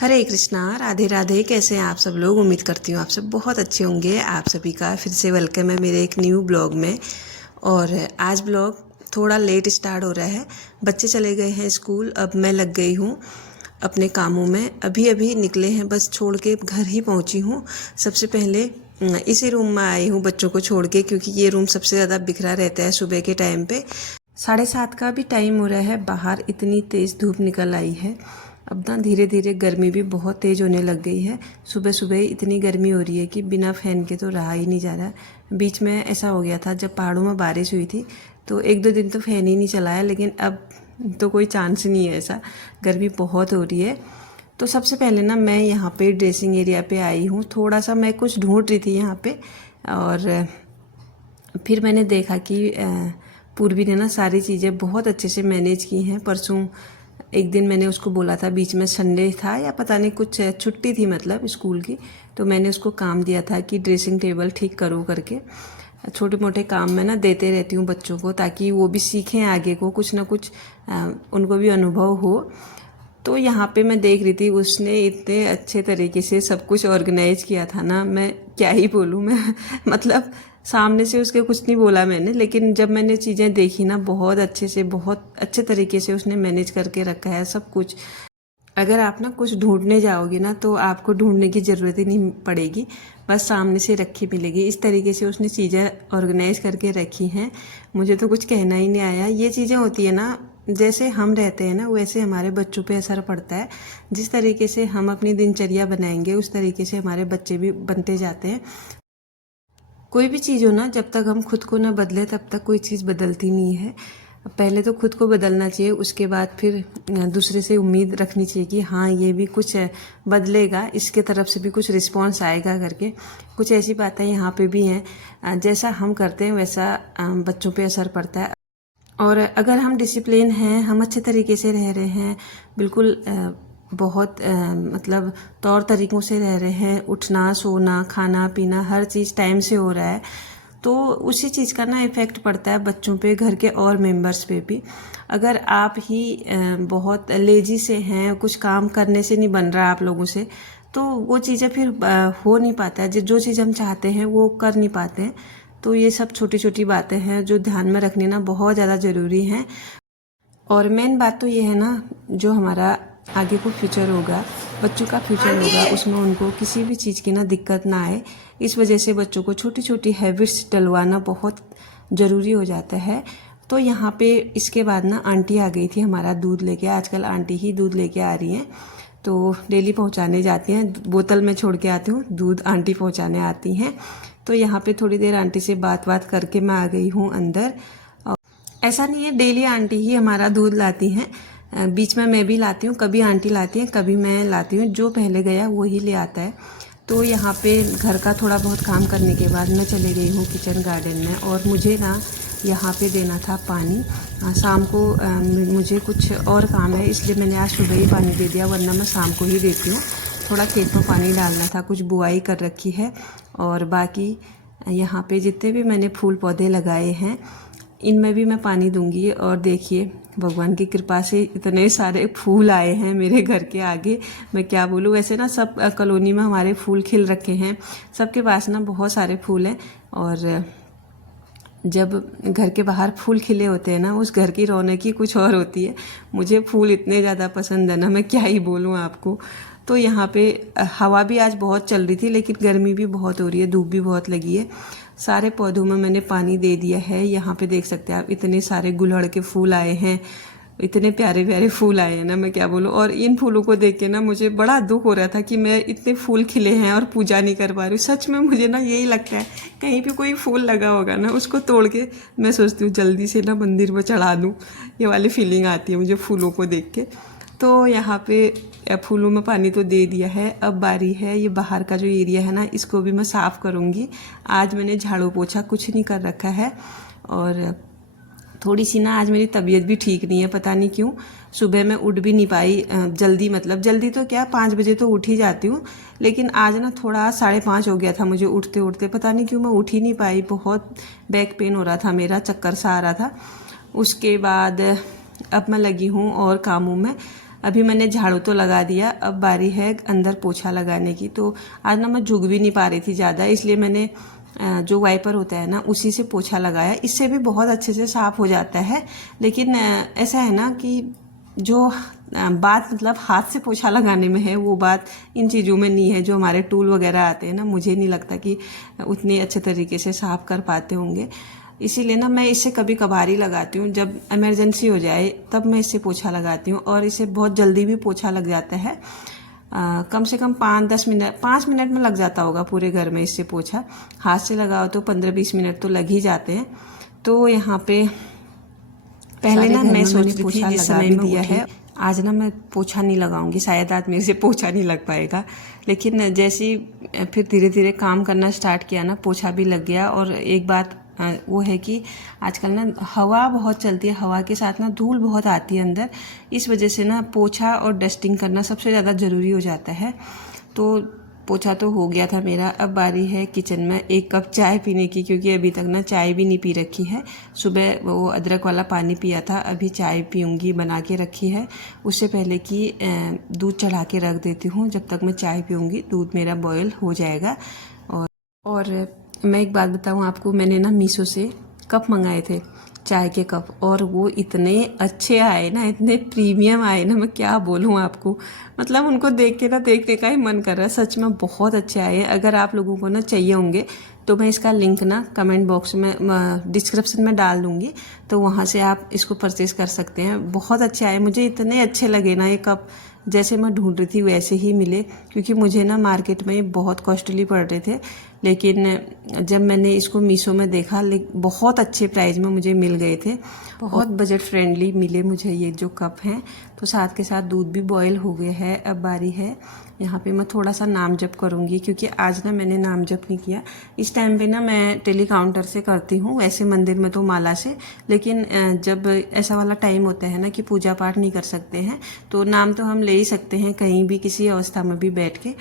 हरे कृष्णा, राधे राधे। कैसे हैं आप सब लोग? उम्मीद करती हूँ आप सब बहुत अच्छे होंगे। आप सभी का फिर से वेलकम है मेरे एक न्यू ब्लॉग में। और आज ब्लॉग थोड़ा लेट स्टार्ट हो रहा है। बच्चे चले गए हैं स्कूल, अब मैं लग गई हूँ अपने कामों में। अभी अभी निकले हैं, बस छोड़ के घर ही पहुँची हूँ। सबसे पहले इसी रूम में आई हूँ बच्चों को छोड़ के, क्योंकि ये रूम सबसे ज़्यादा बिखरा रहता है सुबह के टाइम पे। 7:30 का भी टाइम हो रहा है, बाहर इतनी तेज़ धूप निकल आई है। अब ना धीरे धीरे गर्मी भी बहुत तेज़ होने लग गई है। सुबह सुबह इतनी गर्मी हो रही है कि बिना फ़ैन के तो रहा ही नहीं जा रहा। बीच में ऐसा हो गया था जब पहाड़ों में बारिश हुई थी, तो 1-2 दिन तो फ़ैन ही नहीं चलाया, लेकिन अब तो कोई चांस नहीं है ऐसा। गर्मी बहुत हो रही है। तो सबसे पहले ना मैं यहाँ पे ड्रेसिंग एरिया पे आई हूँ। थोड़ा सा मैं कुछ ढूंढ रही थी यहाँ पे, और फिर मैंने देखा कि पूर्वी ने ना सारी चीज़ें बहुत अच्छे से मैनेज की हैं। परसों एक दिन मैंने उसको बोला था, बीच में संडे था या पता नहीं कुछ छुट्टी थी मतलब स्कूल की, तो मैंने उसको काम दिया था कि ड्रेसिंग टेबल ठीक करो करके। छोटे मोटे काम मैं ना देते रहती हूँ बच्चों को, ताकि वो भी सीखें आगे को, कुछ ना कुछ उनको भी अनुभव हो। तो यहाँ पे मैं देख रही थी, उसने इतने अच्छे तरीके से सब कुछ ऑर्गेनाइज किया था ना, मैं क्या ही बोलूँ मैं मतलब सामने से उसके कुछ नहीं बोला मैंने, लेकिन जब मैंने चीज़ें देखी ना, बहुत अच्छे से, बहुत अच्छे तरीके से उसने मैनेज करके रखा है सब कुछ। अगर आप ना कुछ ढूंढने जाओगे ना, तो आपको ढूंढने की ज़रूरत ही नहीं पड़ेगी, बस सामने से रखी मिलेगी। इस तरीके से उसने चीज़ें ऑर्गेनाइज करके रखी हैं, मुझे तो कुछ कहना ही नहीं आया। ये चीज़ें होती है ना, जैसे हम रहते हैं ना, वैसे हमारे बच्चों पे असर पड़ता है। जिस तरीके से हम अपनी दिनचर्या बनाएंगे, उस तरीके से हमारे बच्चे भी बनते जाते हैं। कोई भी चीज़ हो ना, जब तक हम खुद को ना बदले तब तक कोई चीज़ बदलती नहीं है। पहले तो खुद को बदलना चाहिए, उसके बाद फिर दूसरे से उम्मीद रखनी चाहिए कि हाँ ये भी कुछ बदलेगा, इसके तरफ से भी कुछ रिस्पॉन्स आएगा करके। कुछ ऐसी बातें यहाँ पे भी हैं, जैसा हम करते हैं वैसा बच्चों पे असर पड़ता है। और अगर हम डिसिप्लिन हैं, हम अच्छे तरीके से रह रहे हैं, बिल्कुल बहुत मतलब तौर तरीक़ों से रह रहे हैं, उठना सोना खाना पीना हर चीज़ टाइम से हो रहा है, तो उसी चीज़ का ना इफ़ेक्ट पड़ता है बच्चों पे, घर के और मेंबर्स पे भी। अगर आप ही बहुत लेजी से हैं, कुछ काम करने से नहीं बन रहा आप लोगों से, तो वो चीज़ें फिर हो नहीं पाता है। जो चीज़ हम चाहते हैं वो कर नहीं पाते हैं। तो ये सब छोटी छोटी बातें हैं जो ध्यान में रखनी ना बहुत ज़्यादा ज़रूरी हैं। और मेन बात तो ये है ना, जो हमारा आगे को फ्यूचर होगा, बच्चों का फ्यूचर होगा, उसमें उनको किसी भी चीज़ की ना दिक्कत ना आए। इस वजह से बच्चों को छोटी छोटी हैबिट्स डलवाना बहुत ज़रूरी हो जाता है। तो यहाँ पे इसके बाद ना आंटी आ गई थी हमारा दूध लेके। आजकल आंटी ही दूध लेके आ रही हैं, तो डेली पहुँचाने जाती हैं। बोतल में छोड़ के आती हूँ, दूध आंटी पहुँचाने आती हैं। तो यहाँ पे थोड़ी देर आंटी से बात करके मैं आ गई हूँ अंदर। ऐसा नहीं है डेली आंटी ही हमारा दूध लाती हैं, बीच में मैं भी लाती हूँ, कभी आंटी लाती हैं कभी मैं लाती हूँ, जो पहले गया वो ही ले आता है। तो यहाँ पे घर का थोड़ा बहुत काम करने के बाद मैं चले गई हूँ किचन गार्डन में, और मुझे ना यहाँ पे देना था पानी। शाम को मुझे कुछ और काम है, इसलिए मैंने आज सुबह ही पानी दे दिया, वरना मैं शाम को ही देती हूँ। थोड़ा खेत में पानी डालना था, कुछ बुआई कर रखी है। और बाकी यहाँ पे जितने भी मैंने फूल पौधे लगाए हैं, इनमें भी मैं पानी दूंगी। और देखिए भगवान की कृपा से इतने सारे फूल आए हैं मेरे घर के आगे, मैं क्या बोलूँ। वैसे ना सब कॉलोनी में हमारे फूल खिल रखे हैं, सबके पास ना बहुत सारे फूल हैं। और जब घर के बाहर फूल खिले होते हैं ना, उस घर की रौनक ही कुछ और होती है। मुझे फूल इतने ज़्यादा पसंद है ना, मैं क्या ही बोलूँ आपको। तो यहाँ पे हवा भी आज बहुत चल रही थी, लेकिन गर्मी भी बहुत हो रही है, धूप भी बहुत लगी है। सारे पौधों में मैंने पानी दे दिया है। यहाँ पे देख सकते हैं आप, इतने सारे गुड़हल के फूल आए हैं, इतने प्यारे प्यारे फूल आए हैं ना, मैं क्या बोलूँ। और इन फूलों को देख के ना मुझे बड़ा दुख हो रहा था कि मैं इतने फूल खिले हैं और पूजा नहीं कर पा रही हूँ। सच में मुझे ना यही लगता है, कहीं पे कोई फूल लगा होगा ना, उसको तोड़ के मैं सोचती हूँ जल्दी से ना मंदिर में चढ़ा दूँ। ये वाली फीलिंग आती है मुझे फूलों को देख के। तो यहाँ पे फूलों में पानी तो दे दिया है, अब बारी है ये बाहर का जो एरिया है ना, इसको भी मैं साफ़ करूँगी। आज मैंने झाड़ू पोछा कुछ नहीं कर रखा है। और थोड़ी सी ना आज मेरी तबीयत भी ठीक नहीं है, पता नहीं क्यों। सुबह मैं उठ भी नहीं पाई जल्दी, मतलब जल्दी तो क्या, 5 बजे तो उठ ही जाती हूँ, लेकिन आज ना थोड़ा 5:30 हो गया था मुझे उठते उठते, पता नहीं क्यों मैं उठ ही नहीं पाई। बहुत बैक पेन हो रहा था मेरा, चक्कर सा आ रहा था। उसके बाद अब मैं लगी हूँ और कामों में। अभी मैंने झाड़ू तो लगा दिया, अब बारी है अंदर पोछा लगाने की। तो आज ना मैं झुक भी नहीं पा रही थी ज़्यादा, इसलिए मैंने जो वाइपर होता है ना उसी से पोछा लगाया। इससे भी बहुत अच्छे से साफ़ हो जाता है। लेकिन ऐसा है ना कि जो बात मतलब हाथ से पोछा लगाने में है, वो बात इन चीज़ों में नहीं है। जो हमारे टूल वगैरह आते हैं ना, मुझे नहीं लगता कि उतनी अच्छे तरीके से साफ़ कर पाते होंगे। इसीलिए ना मैं इससे कभी कभार ही लगाती हूँ, जब इमरजेंसी हो जाए तब मैं इससे पोछा लगाती हूँ। और इससे बहुत जल्दी भी पोछा लग जाता है। कम से कम 5 मिनट में लग जाता होगा पूरे घर में इससे पोछा। हाथ से लगाओ तो 15-20 मिनट तो लग ही जाते हैं। तो यहाँ पे पहले ना मैं सोच रही थी जिस समय में दिया है, आज ना मैं पोछा नहीं लगाऊंगी, शायद आज मेरे से पोछा नहीं लग पाएगा। लेकिन जैसे ही फिर धीरे धीरे काम करना स्टार्ट किया ना, पोछा भी लग गया। और एक बात वो है कि आजकल ना हवा बहुत चलती है, हवा के साथ ना धूल बहुत आती है अंदर। इस वजह से ना पोछा और डस्टिंग करना सबसे ज़्यादा ज़रूरी हो जाता है। तो पोछा तो हो गया था मेरा। अब बारी है किचन में 1 कप चाय पीने की, क्योंकि अभी तक ना चाय भी नहीं पी रखी है। सुबह वो अदरक वाला पानी पिया था, अभी चाय पीऊँगी, बना के रखी है। उससे पहले कि दूध चढ़ा के रख देती हूँ, जब तक मैं चाय पीऊँगी दूध मेरा बॉयल हो जाएगा। और मैं एक बात बताऊँ आपको, मैंने ना मीशो से कप मंगाए थे, चाय के कप, और वो इतने अच्छे आए ना, इतने प्रीमियम आए ना, मैं क्या बोलूँ आपको। मतलब उनको देख के ना देखने का ही मन कर रहा है। सच में बहुत अच्छे आए हैं। अगर आप लोगों को ना चाहिए होंगे तो मैं इसका लिंक ना कमेंट बॉक्स में डिस्क्रिप्शन में डाल दूँगी, तो वहाँ से आप इसको परचेज़ कर सकते हैं। बहुत अच्छे आए, मुझे इतने अच्छे लगे ना ये कप, जैसे मैं ढूंढ रही थी वैसे ही मिले। क्योंकि मुझे ना मार्केट में बहुत कॉस्टली पड़ रहे थे, लेकिन जब मैंने इसको मीशो में देखा, बहुत अच्छे प्राइस में मुझे मिल गए थे। बहुत बजट फ्रेंडली मिले मुझे ये जो कप हैं। तो साथ के साथ दूध भी बॉयल हो गया है। अब बारी है यहाँ पे मैं थोड़ा सा नाम जप करूँगी, क्योंकि आज ना मैंने नाम जप नहीं किया। इस टाइम पे ना मैं टेली काउंटर से करती हूँ, वैसे मंदिर में तो माला से। लेकिन जब ऐसा वाला टाइम होता है ना कि पूजा पाठ नहीं कर सकते हैं, तो नाम तो हम ले ही सकते हैं कहीं भी, किसी अवस्था में भी बैठ के।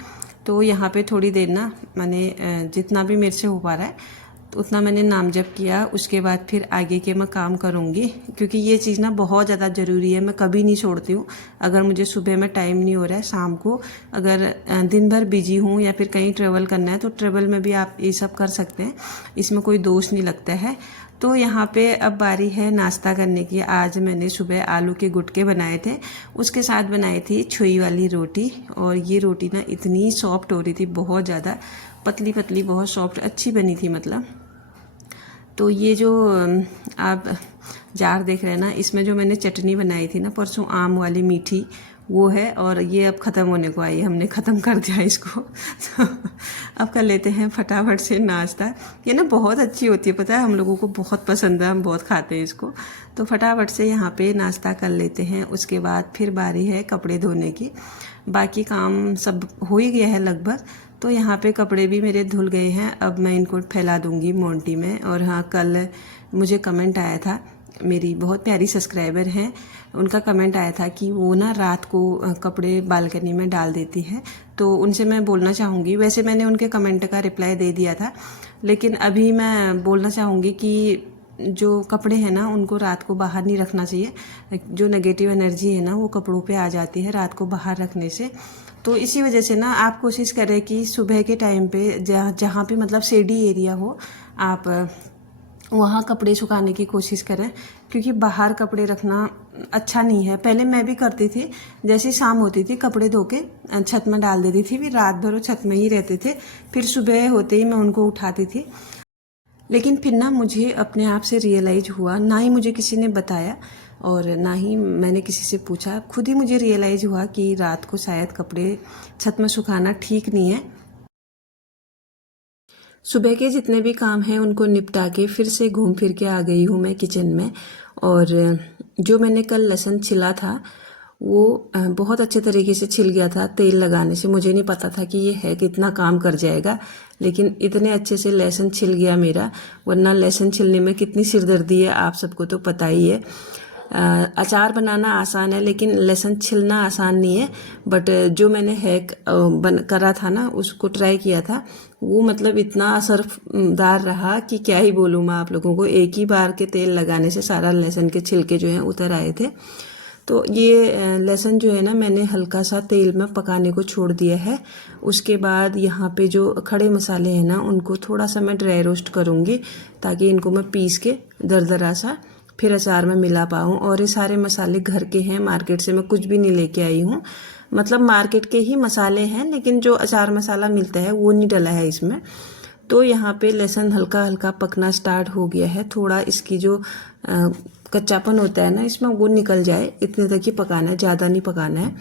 तो यहाँ पे थोड़ी देर ना मैंने जितना भी मेरे से हो पा रहा है तो उतना मैंने नाम जप किया। उसके बाद फिर आगे के मैं काम करूँगी, क्योंकि ये चीज़ ना बहुत ज़्यादा ज़रूरी है। मैं कभी नहीं छोड़ती हूँ। अगर मुझे सुबह में टाइम नहीं हो रहा है, शाम को अगर दिन भर बिजी हूँ या फिर कहीं ट्रेवल करना है, तो ट्रेवल में भी आप ये सब कर सकते हैं, इसमें कोई दोष नहीं लगता है। तो यहाँ पे अब बारी है नाश्ता करने की। आज मैंने सुबह आलू के गुटके बनाए थे, उसके साथ बनाई थी छुई वाली रोटी। और ये रोटी ना इतनी सॉफ्ट हो रही थी, बहुत ज़्यादा पतली पतली, बहुत सॉफ्ट अच्छी बनी थी मतलब। तो ये जो आप जार देख रहे हैं ना, इसमें जो मैंने चटनी बनाई थी ना परसों, आम वाली मीठी, वो है। और ये अब ख़त्म होने को आई, हमने ख़त्म कर दिया इसको। तो अब कर लेते हैं फटाफट से नाश्ता। ये ना बहुत अच्छी होती है, पता है, हम लोगों को बहुत पसंद है, हम बहुत खाते हैं इसको। तो फटाफट से यहाँ पे नाश्ता कर लेते हैं। उसके बाद फिर बारी है कपड़े धोने की। बाकी काम सब हो ही गया है लगभग। तो यहाँ पे कपड़े भी मेरे धुल गए हैं, अब मैं इनको फैला दूँगी मोंटी में। और हाँ, कल मुझे कमेंट आया था, मेरी बहुत प्यारी सब्सक्राइबर हैं, उनका कमेंट आया था कि वो ना रात को कपड़े बालकनी में डाल देती है। तो उनसे मैं बोलना चाहूँगी, वैसे मैंने उनके कमेंट का रिप्लाई दे दिया था, लेकिन अभी मैं बोलना चाहूँगी कि जो कपड़े हैं ना उनको रात को बाहर नहीं रखना चाहिए। जो नेगेटिव एनर्जी है ना वो कपड़ों पे आ जाती है रात को बाहर रखने से। तो इसी वजह से ना आप कोशिश करें कि सुबह के टाइम पे जहाँ पे मतलब शेडी एरिया हो, आप वहाँ कपड़े सुखाने की कोशिश करें, क्योंकि बाहर कपड़े रखना अच्छा नहीं है। पहले मैं भी करती थी, जैसे शाम होती थी कपड़े धो के छत में डाल देती थी, फिर रात भर वो छत में ही रहते थे, फिर सुबह होते ही मैं उनको उठाती थी। लेकिन फिर ना मुझे अपने आप से रियलाइज़ हुआ, ना ही मुझे किसी ने बताया और ना ही मैंने किसी से पूछा, खुद ही मुझे रियलाइज़ हुआ कि रात को शायद कपड़े छत में सुखाना ठीक नहीं है। सुबह के जितने भी काम हैं उनको निपटा के फिर से घूम फिर के आ गई हूँ मैं किचन में। और जो मैंने कल लहसुन छिला था वो बहुत अच्छे तरीके से छिल गया था तेल लगाने से। मुझे नहीं पता था कि ये है कितना काम कर जाएगा, लेकिन इतने अच्छे से लहसुन छिल गया मेरा। वरना लहसुन छिलने में कितनी सिरदर्दी है, आप सबको तो पता ही है। अचार बनाना आसान है, लेकिन लहसुन छिलना आसान नहीं है। बट जो मैंने हैक करा था ना, उसको ट्राई किया था, वो मतलब इतना असरदार रहा कि क्या ही बोलूँ मैं आप लोगों को। एक ही बार के तेल लगाने से सारा लहसुन के छिलके जो हैं उतर आए थे। तो ये लहसुन जो है ना मैंने हल्का सा तेल में पकाने को छोड़ दिया है। उसके बाद यहाँ पे जो खड़े मसाले हैं ना उनको थोड़ा सा मैं ड्राई रोस्ट करूँगी ताकि इनको मैं पीस के दरदरा सा फिर अचार में मिला पाऊँ। और ये सारे मसाले घर के हैं, मार्केट से मैं कुछ भी नहीं लेके आई हूँ। मतलब मार्केट के ही मसाले हैं, लेकिन जो अचार मसाला मिलता है वो नहीं डला है इसमें। तो यहाँ पे लहसुन हल्का हल्का पकना स्टार्ट हो गया है। थोड़ा इसकी जो कच्चापन होता है ना इसमें वो निकल जाए इतने तक ही पकाना है, ज़्यादा नहीं पकाना है।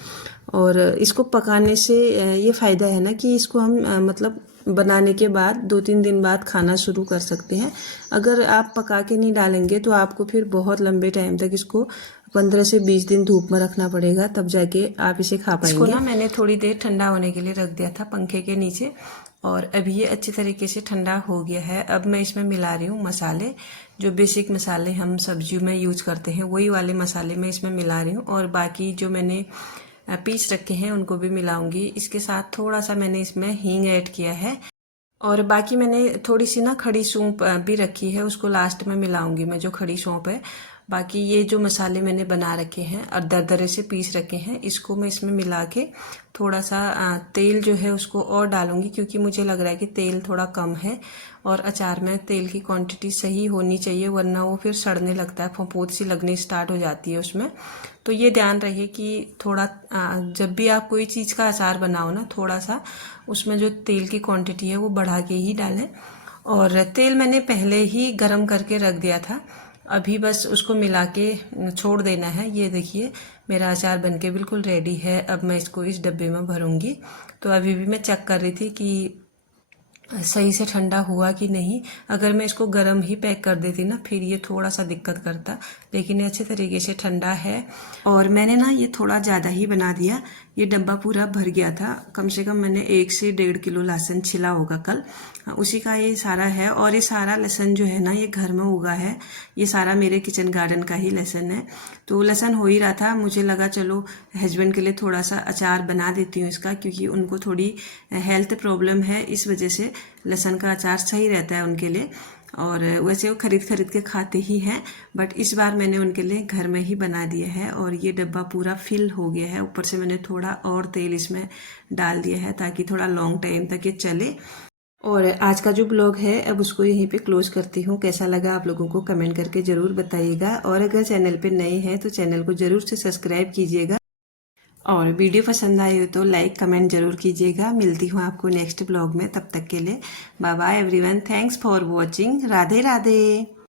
और इसको पकाने से ये फ़ायदा है ना कि इसको हम मतलब बनाने के बाद 2-3 दिन बाद खाना शुरू कर सकते हैं। अगर आप पका के नहीं डालेंगे तो आपको फिर बहुत लंबे टाइम तक इसको 15 से 20 दिन धूप में रखना पड़ेगा, तब जाके आप इसे खा पाएंगे। इसको ना मैंने थोड़ी देर ठंडा होने के लिए रख दिया था पंखे के नीचे, और अभी ये अच्छी तरीके से ठंडा हो गया है। अब मैं इसमें मिला रही हूँ मसाले, जो बेसिक मसाले हम सब्जियों में यूज करते हैं वही वाले मसाले मैं इसमें मिला रही हूँ। और बाकी जो मैंने पीस रखे हैं उनको भी मिलाऊंगी। इसके साथ थोड़ा सा मैंने इसमें हींग ऐड किया है, और बाकी मैंने थोड़ी सी ना खड़ी सौंफ भी रखी है, उसको लास्ट में मिलाऊंगी मैं, जो खड़ी सौंफ है। बाकी ये जो मसाले मैंने बना रखे हैं और दरदरे से पीस रखे हैं, इसको मैं इसमें मिला के थोड़ा सा तेल जो है उसको और डालूंगी, क्योंकि मुझे लग रहा है कि तेल थोड़ा कम है। और अचार में तेल की क्वांटिटी सही होनी चाहिए, वरना वो फिर सड़ने लगता है, फफूंद सी लगनी स्टार्ट हो जाती है उसमें। तो ये ध्यान रहे कि थोड़ा जब भी आप कोई चीज़ का अचार बनाओ ना, थोड़ा सा उसमें जो तेल की क्वांटिटी है वो बढ़ा के ही डालें। और तेल मैंने पहले ही गरम करके रख दिया था, अभी बस उसको मिला के छोड़ देना है। ये देखिए मेरा अचार बनके बिल्कुल रेडी है। अब मैं इसको इस डब्बे में भरूंगी। तो अभी भी मैं चेक कर रही थी कि सही से ठंडा हुआ कि नहीं। अगर मैं इसको गर्म ही पैक कर देती ना फिर ये थोड़ा सा दिक्कत करता, लेकिन ये अच्छे तरीके से ठंडा है। और मैंने ना ये थोड़ा ज़्यादा ही बना दिया, ये डब्बा पूरा भर गया था। कम से कम मैंने 1 से 1.5 किलो लहसुन छिला होगा कल, उसी का ये सारा है। और ये सारा लहसुन जो है ना ये घर में उगा है, ये सारा मेरे किचन गार्डन का ही लहसुन है। तो लहसुन हो ही रहा था, मुझे लगा चलो हस्बैंड के लिए थोड़ा सा अचार बना देती हूँ इसका, क्योंकि उनको थोड़ी हेल्थ प्रॉब्लम है, इस वजह से लहसुन का अचार सही रहता है उनके लिए। और वैसे वो खरीद के खाते ही हैं, बट इस बार मैंने उनके लिए घर में ही बना दिया है। और ये डब्बा पूरा फिल हो गया है, ऊपर से मैंने थोड़ा और तेल इसमें डाल दिया है ताकि थोड़ा लॉन्ग टाइम तक ये चले। और आज का जो ब्लॉग है अब उसको यहीं पे क्लोज करती हूँ। कैसा लगा आप लोगों को कमेंट करके ज़रूर बताइएगा, और अगर चैनल पे नए हैं तो चैनल को ज़रूर से सब्सक्राइब कीजिएगा, और वीडियो पसंद आई हो तो लाइक कमेंट जरूर कीजिएगा। मिलती हूँ आपको नेक्स्ट ब्लॉग में, तब तक के लिए bye bye everyone. Thanks for watching. Radhe Radhe.